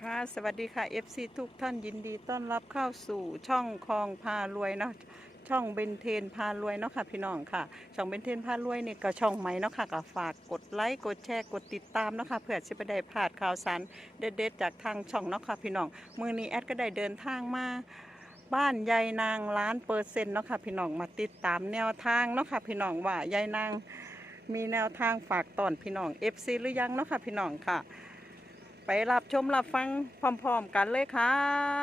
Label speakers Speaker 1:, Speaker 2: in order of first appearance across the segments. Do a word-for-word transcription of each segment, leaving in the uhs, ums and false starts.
Speaker 1: ค่ะสวัสดีค่ะ เอฟ ซี ทุกท่านยินดีต้อนรับเข้าสู่ช่องคลองพารวยเนาะช่องเบนเทนพารวยเนาะค่ะพี่น้องค่ะช่องเบนเทนพารวยนี่ก็ช่องใหม่เนาะค่ะก็ฝากกดไลค์กดแชร์กดติดตามเนาะค่ะเพื่อจะไปได้พลาดข่าวสารเด็ดๆจากทางช่องเนาะค่ะพี่น้องมื้อนี้แอดก็ได้เดินทางมาบ้านยายนางล้านเปอร์เซ็นต์เนาะค่ะพี่น้องมาติดตามแนวทางเนาะค่ะพี่น้องว่ายายนางมีแนวทางฝากตอนพี่น้อง เอฟ ซี หรือยังเนาะค่ะพี่น้องค่ะไปรับชมรับฟังพร้อมๆกันเลยค่ะ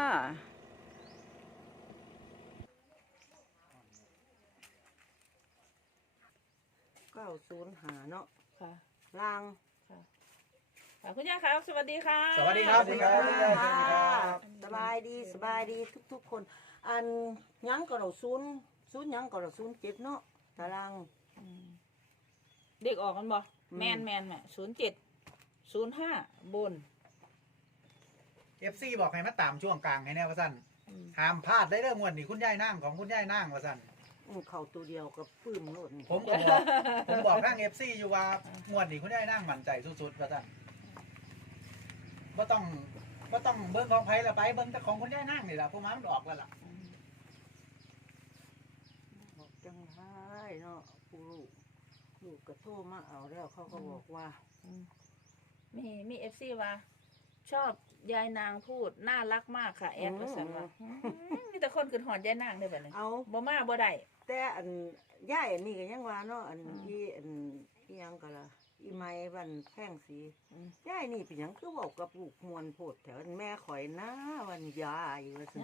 Speaker 2: เก้าศูนย์หาเนาะ
Speaker 3: ค่ะ
Speaker 2: ลาง
Speaker 3: ค่ะค่ะคุณย่าครับ สวัสดีค่ะ
Speaker 4: สวัสดีครับ
Speaker 2: สวัสดีครับสบายดีสบายดีทุกๆคน อันหยังก็เราศูนย์ศูนย์หยังก็เราศูนย์เจ็ดเนาะตาราง
Speaker 3: เด็กออกกันบ่
Speaker 2: อืม
Speaker 3: แมนแมนแม่ศูนย์เจ็ดศูนย์ห้าบน
Speaker 4: เอฟซีบอกให้มาตามช่วงกลางให้แน่ว่าสั่นห้ามพลาดได้เรื่องงวดนี่คุณยายนั่งของคุณยายนั่งว่าสั่น
Speaker 2: อืมเข่าตัวเดียวกับปื้มโลดนี่
Speaker 4: ผมก็บอกผมบอกนั่งเอฟซีอยู่ว่างวดนี่คุณยายนั่งมั่นใจสุดๆว่าสั่นว่าต้องว่าต้องเบิ้งของไผ่ละไปเบิ้งแต่ของคุณยายนั่งนี่แหละพวกมันออกแล้วล่ะ
Speaker 2: บอกจังไรเนาะผู้ลูกลูกกระโทรมาเอาแล้วเขาก็บอกว่า
Speaker 3: มีมีเอฟซีว่า ชอบยายนางพูด น่ารักมากค่ะแอดว่าสันว่ามีแต่คนขึ้นหอดยายนางได้แบบนี้
Speaker 2: เอา
Speaker 3: บ่มาบ่ได้
Speaker 2: แต่อันย่ายอันนี้ก็ยังว่าเนาะอันที่อันที่ยังก็ละอีไม้บันแท่งสีย่ายนี่เป็นหยังคือบอกกับลูกมวนโพดแถวแม่ข่อยนะวันยายว่าสิ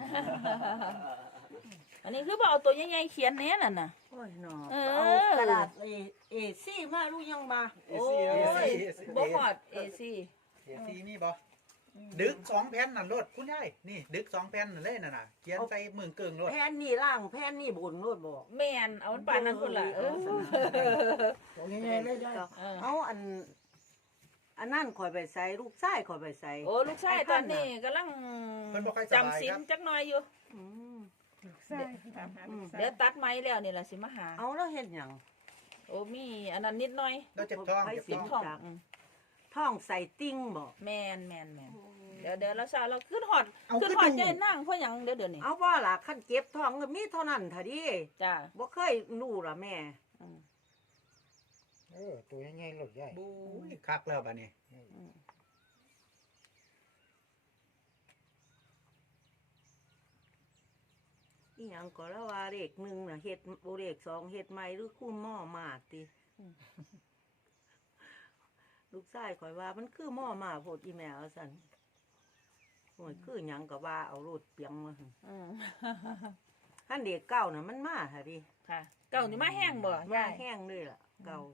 Speaker 3: อันนี้คือบ่เอาตัวใหญ่ๆเขียนเนี้ยน่ะน่ะ
Speaker 2: โอ้ยเนาะ
Speaker 3: เออ
Speaker 2: เอากระดาษเอเอซี่มาลูกยังมา
Speaker 3: โอ้ยบ่หอดเอซี
Speaker 4: เอฟซีนี่บอดึกสองแผ่นนั่นรถคุณยายนี่ ดึกสองแผ่นนั่นเลยน่ะนะเขียนใส่มือเกิงรถ
Speaker 2: แผ่นนี่ล่างแผ่นนี่บนรถบอก
Speaker 3: แมนเอามันป่านนั้นพุ่นล่ะเออ
Speaker 2: บอกยังไงเลยได้เอาอันอันนั่นข่อยไปใส่ลูกชายข่อยไปใส่
Speaker 3: โอ้ลูกชายตอนนี้กำลัง
Speaker 4: เพิ่นบ่ค่อยสบาย
Speaker 3: จำศีล
Speaker 4: ครับ
Speaker 3: จักหน่อยอยู่
Speaker 2: อืม
Speaker 3: เดี๋ยวตัดไม้แล้วนี่แหละสิมาหา
Speaker 2: เอาแล้วเห็นหยัง
Speaker 3: โอ้มีอันนั้นนิดหน่อย
Speaker 4: แล้วเจ็บท้อง
Speaker 2: ไป
Speaker 4: เจ็บ
Speaker 2: สิ
Speaker 4: ท้อง
Speaker 3: ท้อง
Speaker 2: จาก
Speaker 3: อืม
Speaker 2: ท้องใส่ติ้งบอก
Speaker 3: แมนแมนแมนเดี๋ยวเดี๋ยวเราสาวเราขึ้นหอด
Speaker 4: เอา
Speaker 3: ขึ้น
Speaker 4: ขึ้น
Speaker 3: หอด
Speaker 4: ดู
Speaker 3: ใจนั่งเพราะหยังเดี๋ยวเดี๋ยวนี้
Speaker 2: เอาว่าล่ะขั้นเจ็บท้องก็มีเท่านั้นเถอะดิ
Speaker 3: จ้า
Speaker 2: บ่เคยรู้ล่ะแม่
Speaker 3: อืม
Speaker 5: เออตัวยังไงหลุดใหญ่
Speaker 4: บู๊ยคักแล้วบัดนี้
Speaker 3: อืม
Speaker 2: อีหยังก็แล้วว่าเลขหนึ่งน่ะเฮ็ดบ่เลขสองเฮ็ดใหม่หรือคุณหม้อมาดติลูกชายข่อยว่ามันคือหม้อมาโพดอีแม่เอาซั่นโอ้ยคือหยังก็ว่าเอาโลดเปียงมาหั่น
Speaker 3: อืม
Speaker 2: คันเด็กเก่าน่ะมันมาหะดิ
Speaker 3: ค่ะ เก่านี่มาแห้งบ่
Speaker 2: มา
Speaker 3: ย่าย
Speaker 2: แห้งเลยล่ะ เก่า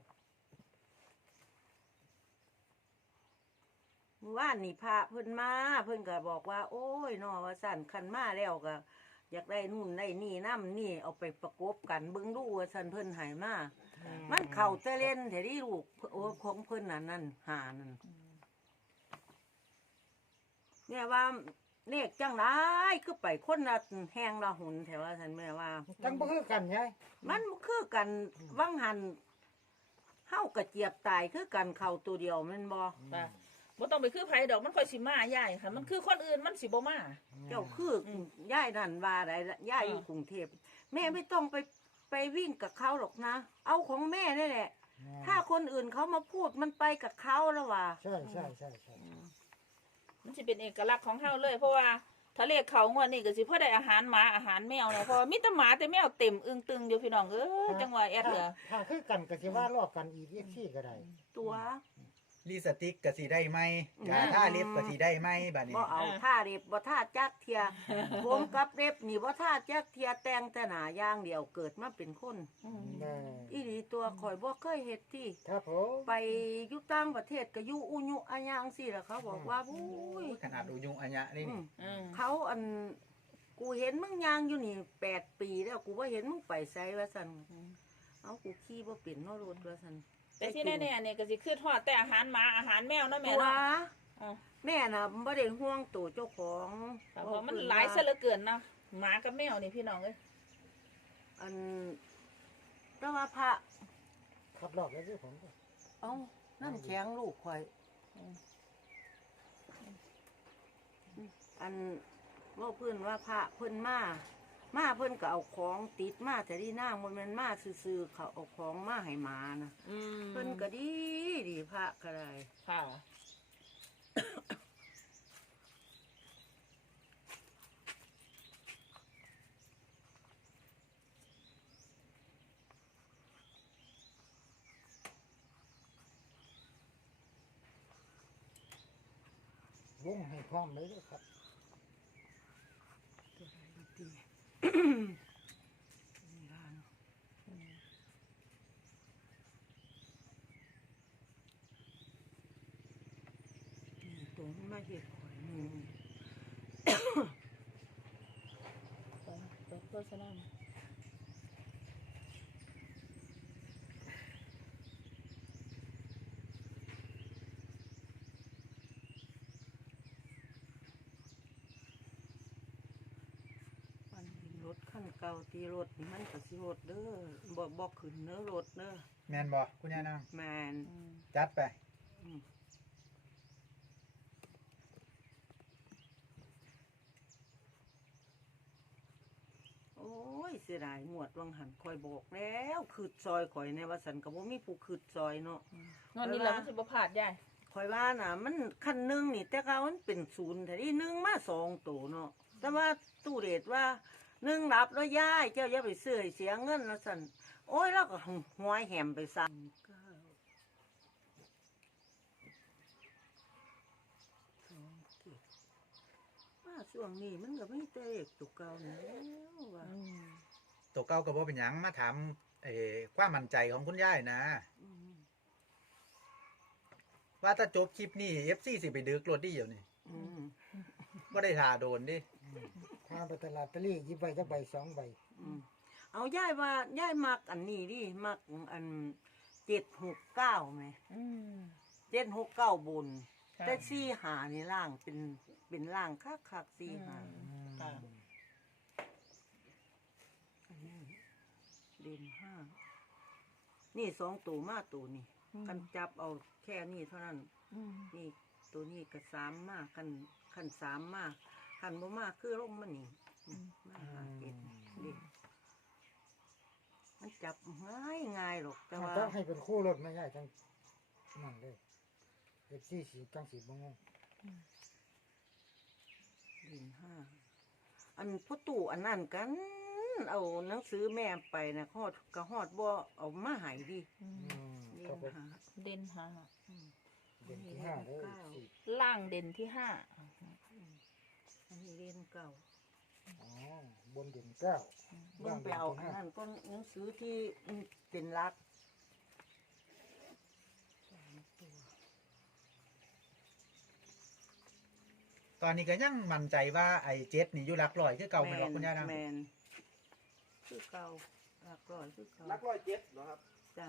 Speaker 2: เมื่อวานนี่พระเพิ่นมาเพิ่นก็บอกว่า โอ้ยน้อว่าสั่นคันมาแล้วก็ อยากได้นู่นได้นี่น้ำนี่เอาไปประกบกันเบิ่งดูว่าสั่นเพิ่นใหายมามันเข่าแต่เล่นแต่ที่ลูกโอ้ของเพิ่นนั่นนั่นหานั่นเนี่ยว่าเลขจังไรคือไปคนละแหงละหุนแถวว่าสันแม่ว่า
Speaker 5: ตั้งบ่คือกันใช่
Speaker 2: มันคือกันวังหันเฮากระเจียบตายคือกันเข่าตัวเดียวแมันบ่
Speaker 3: ค่ะบ่ต้องไปคือไผดอกมันค่อยสิมาย่ายค่ะ มันคือคนอื่นมันสิบ่มา
Speaker 2: เจ้าคืออย่ายนั่นว่าได้ย่ายอยู่กรุงเทพแม่ไม่ต้องไปไปวิ่งกับเขาหรอกนะ เอาของแม่นี่แหละ ถ้าคนอื่นเขามาพูดมันไปกับเขาแล้วว่ะ
Speaker 5: ใช่ใช่ใช่ใช่
Speaker 3: มันสิเป็นเอกลักษณ์ของเฮาเลย เพราะว่าถ้าเลขเขางวดนี้ก็สิพอได้อาหารหมาอาหารแมวเนาะเพราะว่ามีแต่หมาแต่แมวเต็มอึ้งตึงอยู่พี่น้องเอ้ยจังหวะแอดเหลือ
Speaker 5: ถ้าคือกันก็สิว่ารอบกันอีกเอ็กซี่ก็ได้
Speaker 2: ตัว
Speaker 4: ลิปสติกก็สิได้ไหมยาทาเล็บก็สิได้ไหมบัดนี้
Speaker 2: บ่เอาท่าเร็บบ่ท่าจักเทียผมกับเร็บนี่บ่ท่าจักเทียแต่งแต่หนาอย่างเดียวเกิดมาเป็นคน
Speaker 5: แม่
Speaker 2: อีหลีตัวข่อยบ่เคยเฮ็ดที่
Speaker 5: ครับผม
Speaker 2: ไปอยู่ต่างประเทศก็อยู่อุยุอะหยังสิล่ะเขาบอกว่าอุ้ย
Speaker 4: ขนาดดูยุงอัญญะนี่
Speaker 2: อื
Speaker 4: นี่
Speaker 2: ม
Speaker 3: อืม
Speaker 2: เขาอันกูเห็นมึงยางอยู่นี่แปดปีแล้วกูว่าเห็นมึงไปไสว่าซั่นเอากูขี่บ่เป็นเนาะรถว่าซั่น
Speaker 3: แต่ที่แน่ๆเนี่ยก็สิขึ้นทอดแต่อาหารหมาอาหารแมวเนาะแม่
Speaker 2: ตัว
Speaker 3: เนาะอ่า
Speaker 2: แม่น่ะบ่ได้ห่วงตัวเจ้าของ
Speaker 3: เพราะมันหลายซะเหลือเกินเนาะหมากับแมวนี่พี่น้องเอ้ย
Speaker 2: อันแต่ว่าพระ
Speaker 5: ขับรอบแล้วสิผมก็
Speaker 2: เอ้านั่นแข็งลูกข่อยอันว่าเพิ่นว่าพระเพิ่นมามาเพิ่นก็เอาของติดมาแต่ที่หน้ามันมันมาซื่อๆเขาเอาของมาให้หมานะ
Speaker 3: อืม
Speaker 2: เพิ่นก็ดีดีพระก็ได้
Speaker 3: ค่ะ
Speaker 5: วงให้พร้อมเลยเด้อครับ
Speaker 2: ดีนี่ล่ะเนาะนี่ตัวมันมาเฮ็ดข่อยนี่
Speaker 3: ไปเปิดโฆษณามา
Speaker 2: มันเห็นรถคันเก่าตีรถนี่มันก็สิรถเด้อบ่บ่ขึ้นเนื้อรถเด้อ
Speaker 4: แม่นบ่คุณยายนาง
Speaker 2: แมน
Speaker 3: อืม
Speaker 4: จัดไป
Speaker 2: อืมโอ้ยเสียดายงวดวังหันคอยบอกแล้วขืดซอยข่อยในว่าสันกับว่ามีผู้ขืดซอยเนาะ
Speaker 3: งอนนี้แหล้วมันสิบ่พลาดยาย
Speaker 2: ข่อยว่าน่ะ มันคันหนึงนี่แต่เขามันเป็นศูนย์แต่ที่หนึ่งมาสองตัวเนาะแต่ว่าตู้เดชว่าหนึ่งรับแล้วย่ายเจ้าอย่าไปซื้อให้เสียเงินแล้วสันโอ้ยแล้วก็ห้อยแหมไปสั่นเก้าสองเจ็ดว่าช่วงนี้มันก็ไม่เตะเอกตุกเก่าแล้วว่า
Speaker 3: อืม
Speaker 4: ตัวเก่าก็บ่เป็นหยังมาถามเอ่อความมั่นใจของคุณยายนะ
Speaker 2: อืม
Speaker 4: ว่าถ้าจบคลิปนี้ เอฟ ซี สิไปดึกรถดิเดี๋ยวนี้
Speaker 2: อืม
Speaker 4: บ่ได้ท่าโดนดิ
Speaker 5: ทางไปตลาดตะลี่หยิบใบจักใบสองใบ
Speaker 2: อืมเอาย่ายว่าย่ายมักอันนี้ดิมักอันเจ็ดหกเก้าไหม
Speaker 3: อืม
Speaker 2: เจ็ดหกเก้าบน
Speaker 3: ค่ะ
Speaker 2: แต่สี่หานี่ล่างเป็นเป็นล่างคักคักๆสี่หา
Speaker 3: ค่ะ
Speaker 2: อันนี้เด่นห้านี่สองตัวมาตัวนี่กันจับเอาแค่นี้เท่านั้น
Speaker 3: อืม
Speaker 2: นี่ตัวนี้ก็สามมากคันคันสามมากคันบ่มากคือลงมันนี่อืมมาหาเจ็ดเด่นมันจับง่ายง่ายหรอกแต่
Speaker 5: มัน
Speaker 2: ว่า
Speaker 5: ต้องให้เป็นคู่รถไม่ใช่จังนั่นเลยเอฟซีสีจังสีบ่งง
Speaker 2: เด่นห้าอันพ่อตู่อันนั้นกัน เอาหนังสือแม่ไปนะฮอดกระฮอดบ่เอามาใหายดิ
Speaker 3: อืม
Speaker 5: อืม
Speaker 2: เด่
Speaker 5: ครับ
Speaker 2: น
Speaker 5: ผม
Speaker 2: หา
Speaker 3: เด่นห้า
Speaker 2: อืม
Speaker 5: เด่นที่ห้าเลยสี่
Speaker 3: ล่างเด่นที่ห้า
Speaker 2: อันนี้เด่นเก่า
Speaker 5: อ๋อบนเด่นเก้า
Speaker 2: เบิ่งไปเอาอันนั้นก็หนังสือที่มันเป็นรักสามตัว
Speaker 4: ตอนนี้ก็ยังมั่นใจว่าไอ้เจ็ดนี่อยู่หลักร้อยคือเก่าเป็นหรอกคุณยายนาง
Speaker 2: แมนคือเก่าหลักร้อยคือเก่า
Speaker 6: ลักร้อยเจ็ดเหรอครับ
Speaker 2: จ้า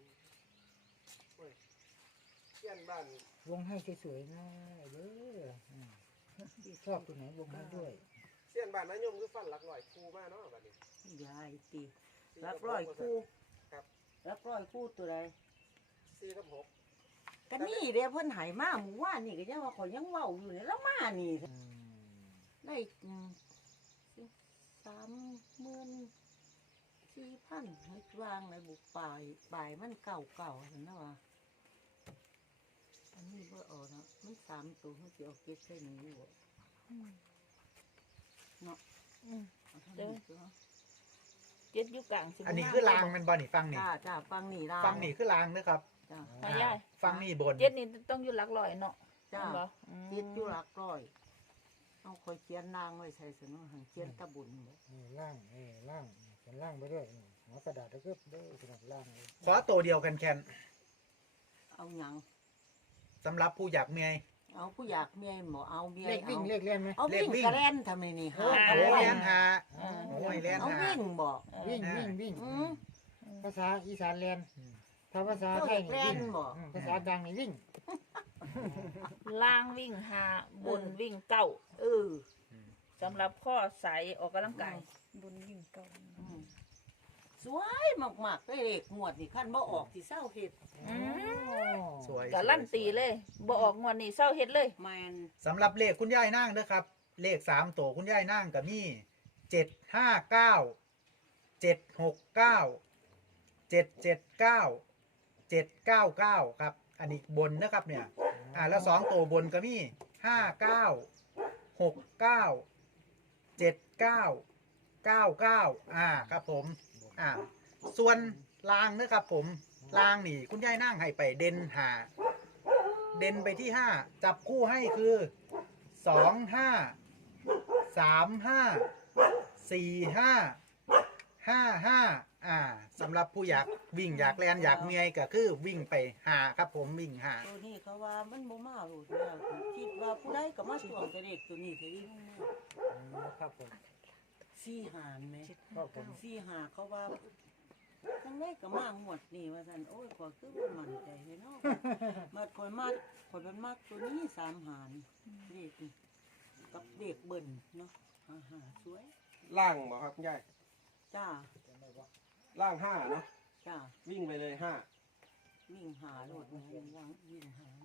Speaker 6: เพื่อนบ้าน
Speaker 5: วงให้สวยๆนะเด้ออืมชอบตัวไหนวงให้ด้วย
Speaker 6: เสี้ยนบ้านนายยมคือฟันลักร้อยคู่มากเนาะบัดนี้
Speaker 2: ยายตีหลักร้อยคู่
Speaker 6: ครับ
Speaker 2: หลักร้อยคู่ตัวใด
Speaker 6: สี่กับหก
Speaker 2: ก็นี่เดี๋ยวเพิ่นใหายมาหมู่ว่านี่ก็ยังว่าขอยยังเว้าอยู่เนี่ยแล้วมานี่
Speaker 5: อืม
Speaker 2: ได้อืมสามหมื่นสี่พันให้วางในบุกป่ายป่ายมันเก่าเก่าเห็นนะวะอันนี้ก็ออกเนาะมันสามตัวมันจะออกเก็บใส่หนึ่งหัว
Speaker 3: อืม
Speaker 2: เนาะ
Speaker 3: อืม
Speaker 2: เอาเท่านี้ตัว
Speaker 3: เจ็ดอยู่กลางสิบ
Speaker 4: อันนี้คือรางแมันบ่นี่ฟังนี่
Speaker 2: จ้าจ้าฟังนี่ลา
Speaker 4: ฟังนี่คือรางเด้อครับ
Speaker 2: จ้า
Speaker 3: ไปยาย
Speaker 4: ฟังนี่บน
Speaker 3: เจ็ดนี่ต้องอยู่หลักร้อยเนาะ
Speaker 2: จ้า
Speaker 3: เห็นบ่อืม
Speaker 2: คิดอยู่หลักร้อยเอาคอยเขียนนางไว้ใส่สนุหันเขียนตะบุญบ่
Speaker 5: นี่ล่างนี่ล่างเป็นล่างไปด้วยนี่หัวกระดาษแล้วก็เด้อขนาดล่างเลย
Speaker 4: ขอตัวเดียวกันแคน
Speaker 2: เอาหยัง
Speaker 4: สำหรับผู้อยากเมีย
Speaker 2: เอาผู้อยากเมียหมอเอาเมีย
Speaker 5: เลขวิ่ง
Speaker 2: เอา
Speaker 5: เลขเล่นไหม
Speaker 2: เอา
Speaker 4: เลข
Speaker 2: วิ่ง
Speaker 4: วิ่ง
Speaker 2: กระเล่นทำไมนี่ฮะ
Speaker 4: โอ้ยเล่นหา
Speaker 3: อ่า
Speaker 4: โอ้ยเล่น
Speaker 2: เอา
Speaker 4: หา
Speaker 2: วิ่งบอก
Speaker 5: วิ่งวิ่งวิ่ง
Speaker 2: อืม
Speaker 5: ภาษาอีสานเรียน
Speaker 4: อืม
Speaker 5: ถ้าภาษาไทยนี่วิ่ง
Speaker 2: เจ้าเด็กแล่นบ่
Speaker 5: อืมภาษาดังนี่วิ่ง
Speaker 3: ล่างวิ่งห้าบนวิ่งเก้า
Speaker 2: เออ
Speaker 3: สำหรับข้อสายออกกำลังกาย
Speaker 1: บนยิ่งเก่า
Speaker 2: อืมสวยมากๆเลยเลขงวดนี่ขั้นบ่ออกที่เศร้าเห็ด
Speaker 3: อืม
Speaker 4: สวย
Speaker 3: ก็ลั่นตีเลยบ่ออกงวดนี้เศร้าเฮ็ดเลย
Speaker 2: แมน
Speaker 4: สำหรับเลขคุณยายนางเด้อครับเลขสามตัวคุณยายนั่งกับมีเจ็ดห้าเก้าเจ็ดหกเก้าเจ็ดเจ็ดเก้าเจ็ดเก้าเก้าครับอันนี้บนนะครับเนี่ยอ่าแล้วสองตัวบนก็มีห้าเก้าหกเก้าเจ็ดเก้าเก้าเก้าอ่าครับผมอ่าส่วนลางนะครับผมลางนี่คุณยายนั่งให้ไปเด่นหาเด่นไปที่ห้าจับคู่ให้คือสองห้าสามห้าสี่ห้าห้าห้าอ่าสำหรับผู้อยากวิ่งอยากแลนอยากเมียก็คือวิ่งไปหาครับผมวิ่งหา
Speaker 2: ตัวนี้เขาว่ามันบ่มาโหดแล้วคิดว่าผู้ใดก็มาช่วงตัวเด็กตัวนี้สิลงมา
Speaker 5: ครับผม
Speaker 2: สี่หารไหม
Speaker 5: ครับผม
Speaker 2: สี่หาเขาว่าทั้งได้ก็มาหมดนี่ว่าซั่นโอ้ยขอคือบ่มั่นใจเลยเนาะมาคอยมาคอยมันมากตัวนี้สามหารเด็กนี่กับเด็กเบิ่นเนาะหาหาสวย
Speaker 6: ล่างบ่ครับยาย
Speaker 2: จ้า
Speaker 6: ล่างห้าเนาะ
Speaker 2: จ้า
Speaker 6: วิ่งไปเลยห้า
Speaker 2: วิ่งหาโลดนะยังวางวิ่งหา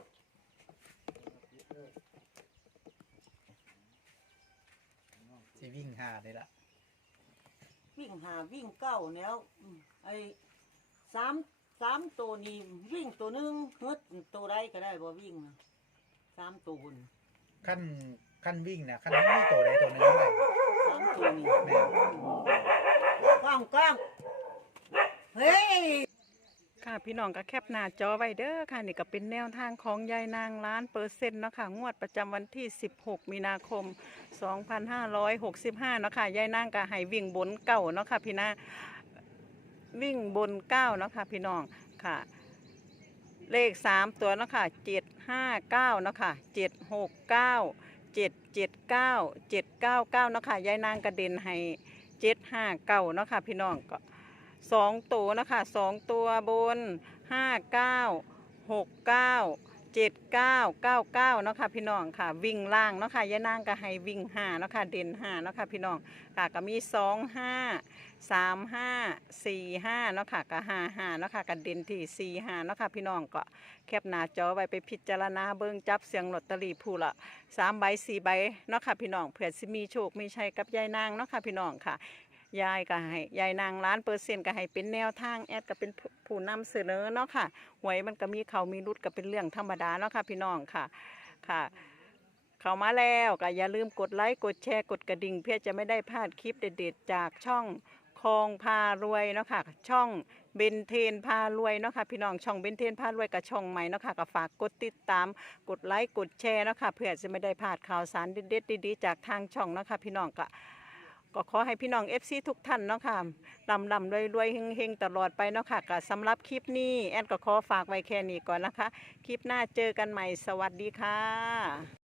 Speaker 4: ที่วิ่งหาเลยล่ะ
Speaker 2: วิ่งหาวิ่งเก้าแล้วอืมไอ้สามสามตัวนี้วิ่งตัวหนึงเฮ็ดตัวใดก็ได้บ่วิ่งนะสามตัวน่ะ
Speaker 4: ขั้นขั้นวิ่งนะขั้นไม่มีตัวใดตัวหนึ่งเลย
Speaker 2: สามตัวนี้
Speaker 4: แม่
Speaker 2: กล้องกล้องเฮ้ย
Speaker 1: ค่ะพี่น้องก็แคปหน้าจอไว้เด้อค่ะนี่ก็เป็นแนวทางของยายนางล้านเปอร์เซ็นต์เนาะค่ะงวดประจำวันที่สิบหกมีนาคมสองพันห้าร้อยหกสิบห้าเนาะค่ะยายนางก็ให้วิ่งบนเก้าเนาะค่ะพี่นาวิ่งบนเก้าเนาะค่ะพี่น้องค่ะ เลขสามตัวเนาะค่ะเจ็ดห้าเก้าเนาะค่ะเจ็ดหกเก้าเจ็ดเจ็ดเก้าเจ็ดเก้าเก้าเนาะค่ะยายนางกระเด็นให้เจ็ดห้าเก้าเนาะค่ะพี่น้องก็สองตัวนะคะสองตัวบนห้าเก้าหกเก้าเจ็ดเก้าเก้าเก้าเนาะค่ะพี่น้องค่ะวิ่งล่างเนาะค่ะยายนางก็ให้วิ่งห้าเนาะค่ะเด่นห้าเนาะค่ะพี่น้องค่ะก็มีสองห้าสามห้าสี่ห้าเนาะค่ะก็ห้าห้าเนาะค่ะก็เด่นที่สี่ห้าเนาะค่ะพี่น้องก็แคปหน้าจอไว้ไปพิจารณาเบิ่งจับเสียงลอตเตอรี่ผู้ละสามใบสี่ใบเนาะค่ะพี่น้องเผื่อสิมีโชคมีชัยกับยายนางเนาะค่ะพี่น้องค่ะยายก็ให้ยายนางล้านเปอร์เซ็นต์ก็ให้เป็นแนวทางแอดก็เป็นผู้นำเสนอเนาะค่ะหวยมันก็มีเขามีรุดก็เป็นเรื่องธรรมดาเนาะค่ะพี่น้องค่ะค่ะ เข้ามาแล้วก็อย่าลืมกดไลค์กดแชร์กดกระดิ่งเพื่อจะไม่ได้พลาดคลิปเด็ดๆจากช่องคลองพารวยเนาะค่ะช่องเบนเทนพารวยเนาะค่ะพี่น้องช่องเบนเทนพารวยกับช่องใหม่เนาะค่ะก็ฝากกดติดตามกดไลค์กดแชร์เนาะค่ะเพื่อจะไม่ได้พลาดข่าวสารเด็ดๆดีๆจากทางช่องเนาะค่ะพี่น้องก็ก็ขอให้พี่น้อง เอฟ ซี ทุกท่านเนาะค่ะลำลำรวยรวยเฮงเฮงตลอดไปเนาะค่ะก็สำหรับคลิปนี้แอดก็ขอฝากไว้แค่นี้ก่อนนะคะคลิปหน้าเจอกันใหม่สวัสดีค่ะ